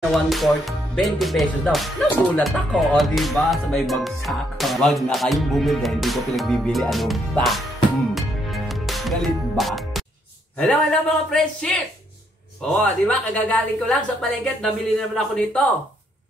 na 1/4, 20 pesos daw. Nagulat ako, o diba? Sa may bagsak. Wag na kayong bumili, hindi ko pinagbibili. Ano ba? Galit ba? Hello mga friendship! O, diba? Kagagaling ko lang sa palengke at nabili naman ako nito.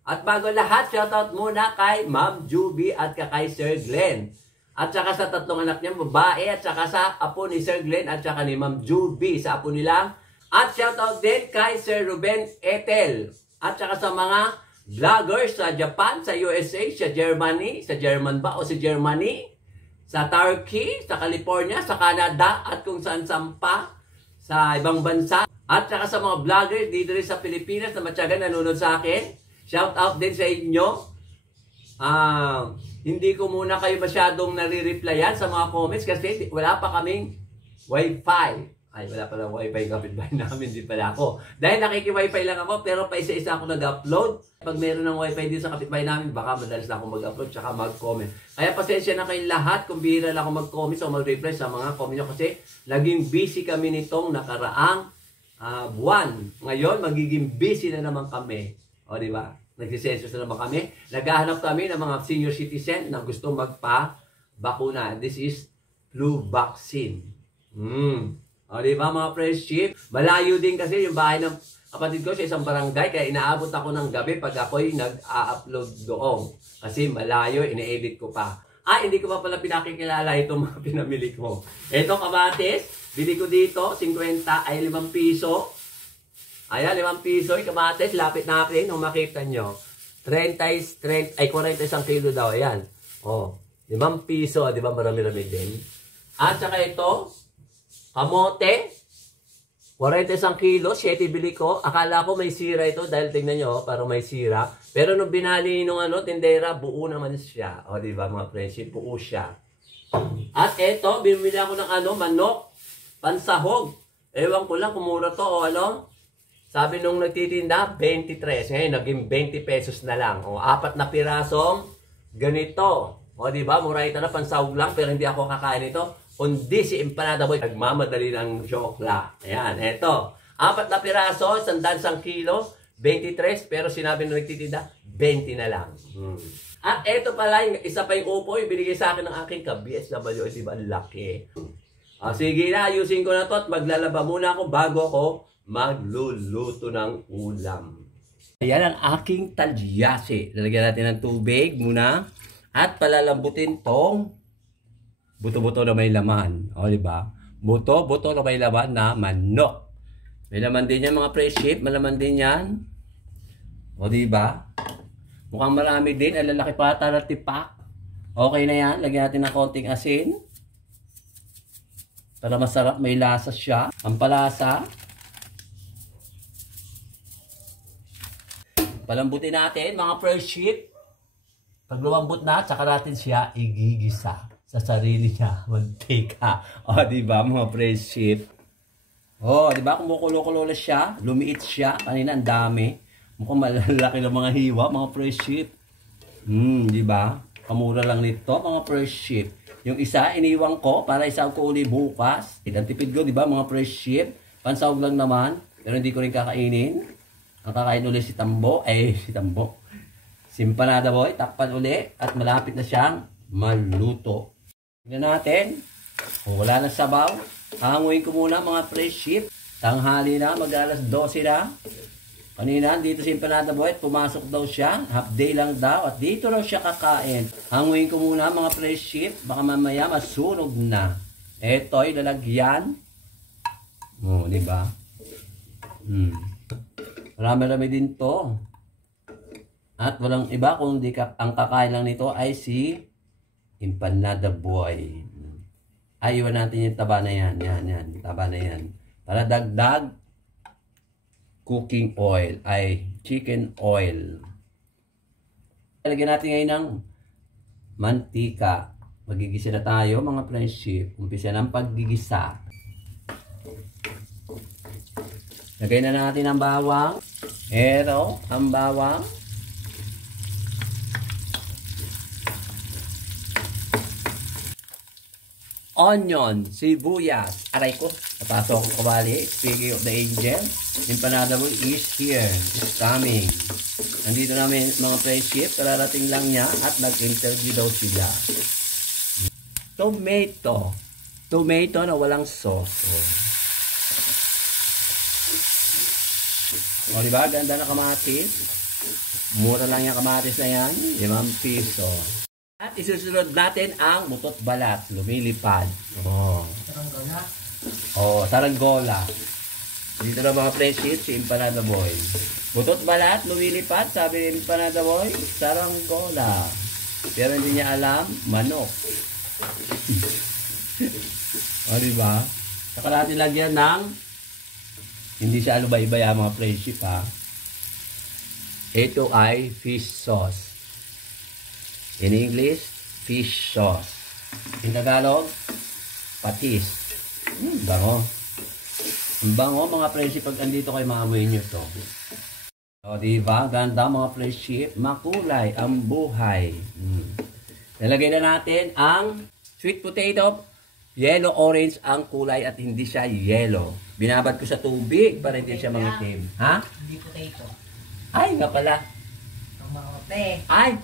At bago lahat, shoutout muna kay Ma'am Juby at kay Sir Glenn. At saka sa tatlong anak niya, babae, at saka sa apo ni Sir Glenn at saka ni Ma'am Juby sa apo nila. At shoutout din kay Sir Ruben Etel. At saka sa mga vloggers sa Japan, sa USA, sa Germany, sa German ba o sa Germany, sa Turkey, sa California, sa Canada, at kung saan-saan pa, sa ibang bansa. At saka sa mga vloggers dito rin sa Pilipinas na matyaga nanonood sa akin. Shoutout din sa inyo. Hindi ko muna kayo masyadong nare-replyan sa mga comments kasi wala pa kaming wifi. Ay, wala pala wifi kapitbahay namin, di pala ako. Dahil nakiki-wifi lang ako, pero pa isa-isa ako nag-upload. Pag meron ng wifi din sa kapitbahay namin, baka madalas na ako mag-upload tsaka mag-comment. Kaya pasensya na kayong lahat kung bihira lang ako mag-comment o mag-reply sa mga comment nyo kasi naging busy kami nitong nakaraang buwan. Ngayon, magiging busy na naman kami. O, di ba? Nagsisensus na naman kami. Naghahanap kami ng mga senior citizen na gusto magpa-bakuna. This is flu vaccine. O, diba mga friendship? Malayo din kasi yung bahay ng kapatid ko sa isang barangay. Kaya inaabot ako ng gabi pag ako'y nag-upload doon. Kasi malayo, ina-edit ko pa. Hindi ko pa pala pinakikilala itong mga pinamili ko. Ito kamatis, bili ko dito, 50 ay 5 piso. Ayan, 5 piso yung kamatis. Lapit natin, kung makita nyo. 40 isang kilo daw. Ayan. O, 5 piso. Diba marami-rami din. At saka ito, kamote, 41 kilo, 7 bili ko. Akala ko may sira ito dahil tingnan nyo, parang may sira. Pero nung binali nung tindera, buo naman siya. O, diba mga friendship, buo siya. At ito, bumili ako ng manok, pansahog. Ewan ko lang, kumura to o Sabi nung nagtitinda, 23. Ngayon, naging 20 pesos na lang. O, 4 na pirasong ganito. O, diba, mura ito na pansahog lang, pero hindi ako kakain ito. Kundi si Empanada Boy, nagmamadali ng jokla. Ayan, eto. 4 na piraso, 100 kilo, 23, pero sinabi nung nagtitinda, 20 na lang. At eto pala, isa pa yung upo, yung binigay sa akin ng aking ka-BSW, diba, laki. Sige na, ayusin ko na to at maglalaba muna ako bago ako magluluto ng ulam. Ayan ang aking talyasi. Lalagyan natin ng tubig muna at palalambutin tong buto-buto na may laman. O, diba? Buto-buto na may laman na manok. May laman din yan, mga friendship. Malaman din yan. O, diba? Mukhang marami din. Ang lalaki pa ata na tipak. Okay na yan. Lagyan natin ng konting asin. Para masarap, may lasa siya. Ang palasa. Palambutin natin, mga friendship. Pag lumambot na, tsaka natin siya igigisa sa sarili niya, mantika. O, diba, mga friendship? O, diba, kumukulo-kulo na siya, lumiit siya, kanina ang dami. Mukhang malalaki ng mga hiwa, mga friendship. Diba? Kamura lang nito, mga friendship. Yung isa, iniwang ko, para isaw ko uli bukas. Ang tipid ko, diba, mga friendship? Pansawag lang naman, pero hindi ko rin kakainin. Ang kakain uli si Tambo, si Empanada Boy, takpan uli, at malapit na siyang maluto. Tignan natin. Wala na sabaw. Hanguin ko muna, mga friendship. Tanghali na, mag-alas 12 na. Kanina, dito si Empanada Boy, pumasok daw siya. Half day lang daw. At dito raw siya kakain. Hanguin ko muna, mga friendship. Baka mamaya masunog na. Eto'y lalagyan. O, diba? Marami-rami din to. At walang iba kundi ang kakain lang nito ay si Empanada Boy. Iwan natin yung taba na yan. Yan. Taba na yan. Para dagdag cooking oil ay chicken oil. Lagyan natin ngayon ng mantika. Magigisa na tayo, mga friendship. Umpisa ng paggigisa. Lagay na natin ang bawang. Ito, ang bawang. onion, sibuyas. Aray ko, napasok ko kabali. Speaking of the angel, empanada mo is here. It's coming. Nandito namin mga friendship, kararating lang niya at nag-interview daw sila. Tomato. Tomato na walang sauce. O diba, ganda na kamatis. Mura lang yung kamatis na yan, 5 piso. At isusunod natin ang butot balat, lumilipad. Saranggola. Saranggola. Dito na mga friendship, si Empanada Boy. Butot balat, lumilipad, sabi ni Empanada Boy, saranggola. Pero hindi niya alam, manok. Diba? Saka natin lagyan ng, hindi siya alubay-ibay mga friendship ha. Ito ay fish sauce. In English, fish sauce. In Tagalog, patis. Bango. Ang bango mga friendship pag andito kayo maamoy nyo to. O diba? Ganda mga friendship. Makulay ang buhay. Nalagay na natin ang sweet potato. Yellow orange ang kulay at hindi siya yellow. Binabad ko sa tubig para hindi siya mangitim. Ha? Hindi potato. Ay, nga pala. Kamote. Ay!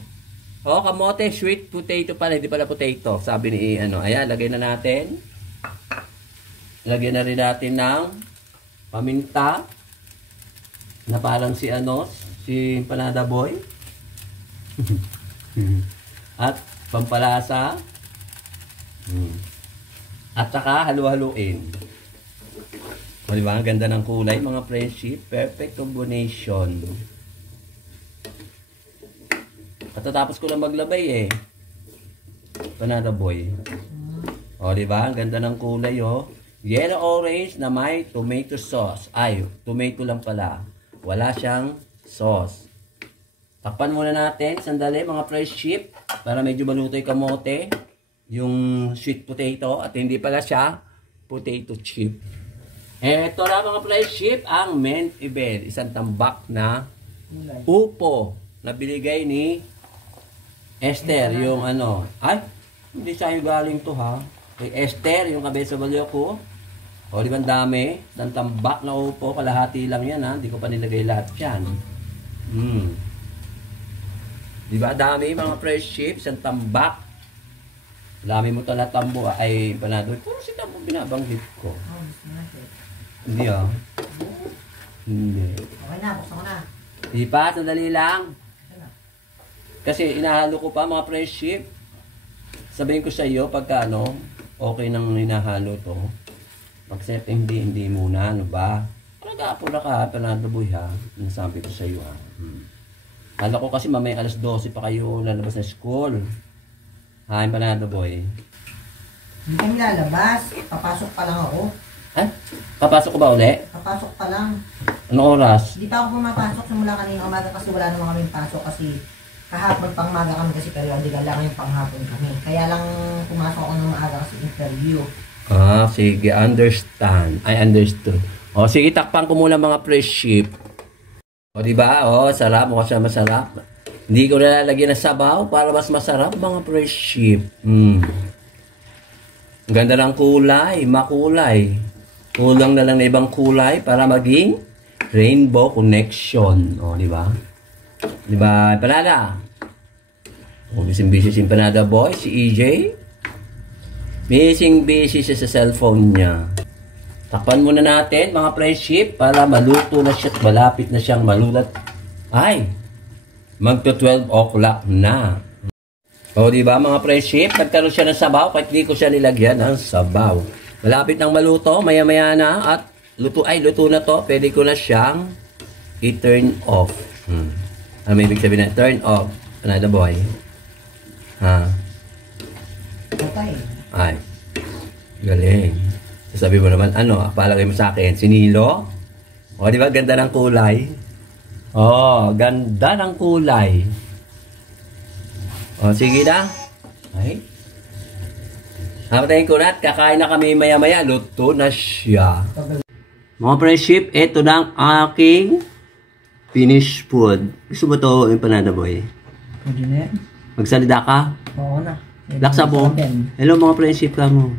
Kamote, sweet potato pala, hindi pala potato. Sabi ni ayan, lagay na natin. Lagyan na rin natin ng paminta. Na parang si si Empanada Boy. At pampalasa. At saka halu-haluin. O diba? Ang ganda ng kulay, mga friendship. Perfect combination. Katatapos ko lang maglabay Empanada Boy. O diba? Ang ganda ng kulay Yellow orange na may tomato sauce. Ay, tomato lang pala. Wala siyang sauce. Takpan muna natin. Sandali mga friendship. Para medyo maluto yung kamote. Yung sweet potato. At hindi pala siya potato chip. Ito na mga friendship. Ang main event. Isang tambak na upo. Na binigay ni Esther. Yung ay, hindi sa'yo galing to ha. Kay Esther, yung kabesa balyo ko. O, di ba ang dami? Isang tambak na upo. Kalahati lang yan ha. Hindi ko pa nilagay lahat yan. Di ba dami mga friendship? Isang tambak. Dami mo talaga tambo ay Empanada. Puro si tambo binabanggit ko. Hindi Hindi. Okay na, buksan ko na. Di pa, sandali lang. Kasi inahalo ko pa mga friendship. Sabihin ko sa iyo pagka okay nang hinahalo to. Pag-set hindi muna, ba? Pula ka, Empanada Boy ha. Nasabi ko sa iyo ha. Kala ko kasi mamaya alas 12 pa kayo lalabas na school. Ha, Empanada Boy. Hindi kami lalabas. Papasok pa lang ako. Ay, papasok ko ba uli? Papasok pa lang. Anong oras? Hindi pa ako pumapasok simula kanina umaga kasi wala naman kaming pasok kasi kahapon pang maga kami kasi periodical lang yung panghapon kami. Kaya lang pumasok ako ng maaga kasi interview. Sige, understand. I understood. Sige, takpan ko muna mga friendship. Diba? Sarap. Mukha siya masarap. Hindi ko nalalagyan ng sabaw para mas masarap mga friendship. Ganda ng kulay. Makulay. Kulang na lang na ibang kulay para maging rainbow connection. Diba? Diba, Empanada? Busy si Empanada Boy, si EJ. Busy siya sa cellphone niya. Takpan muna natin mga friendship para maluto na siya at malapit na siyang malulat. Ay, magto 12 o'clock na. Diba mga friendship, nagkaroon siya ng sabaw kahit di ko siya nilagyan ng sabaw. Malapit nang maluto, maya-maya na at luto na to. Pwede ko na siyang i-turn off. Ano may ibig sabihin na turn off? Empanada Boy? Okay. Ay, galing. Sabi mo naman, palagay mo sa akin, sinilo? Di ba, ganda ng kulay? Ganda ng kulay. Sige na. Ay. Napatayin ko na at kakain na kami maya-maya. Luto na siya. Mga friendship, ito na ang aking finished food. Gusto mo ito, Empanada Boy? Pwede na yan. Magsalita ka? Oo na. Laksa po. Hello mga friendship ka mo.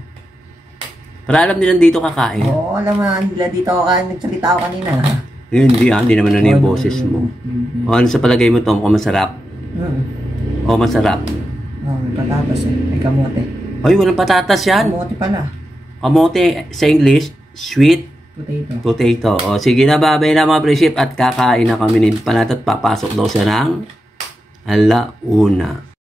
Para alam nilang dito kakain. Oo, alam mo, nila dito ako, nagsalita ako kanina. Hindi naman ano yung boses mo. O ano sa palagay mo, Tom, kung masarap? O masarap? May patatas eh, may kamote. Ay, walang patatas yan. Kamote pala. Kamote sa English, sweet Potato. O sige na, babay na mga pre-ship at kakain na kami ni Panat at papasok daw siya ng 1:00.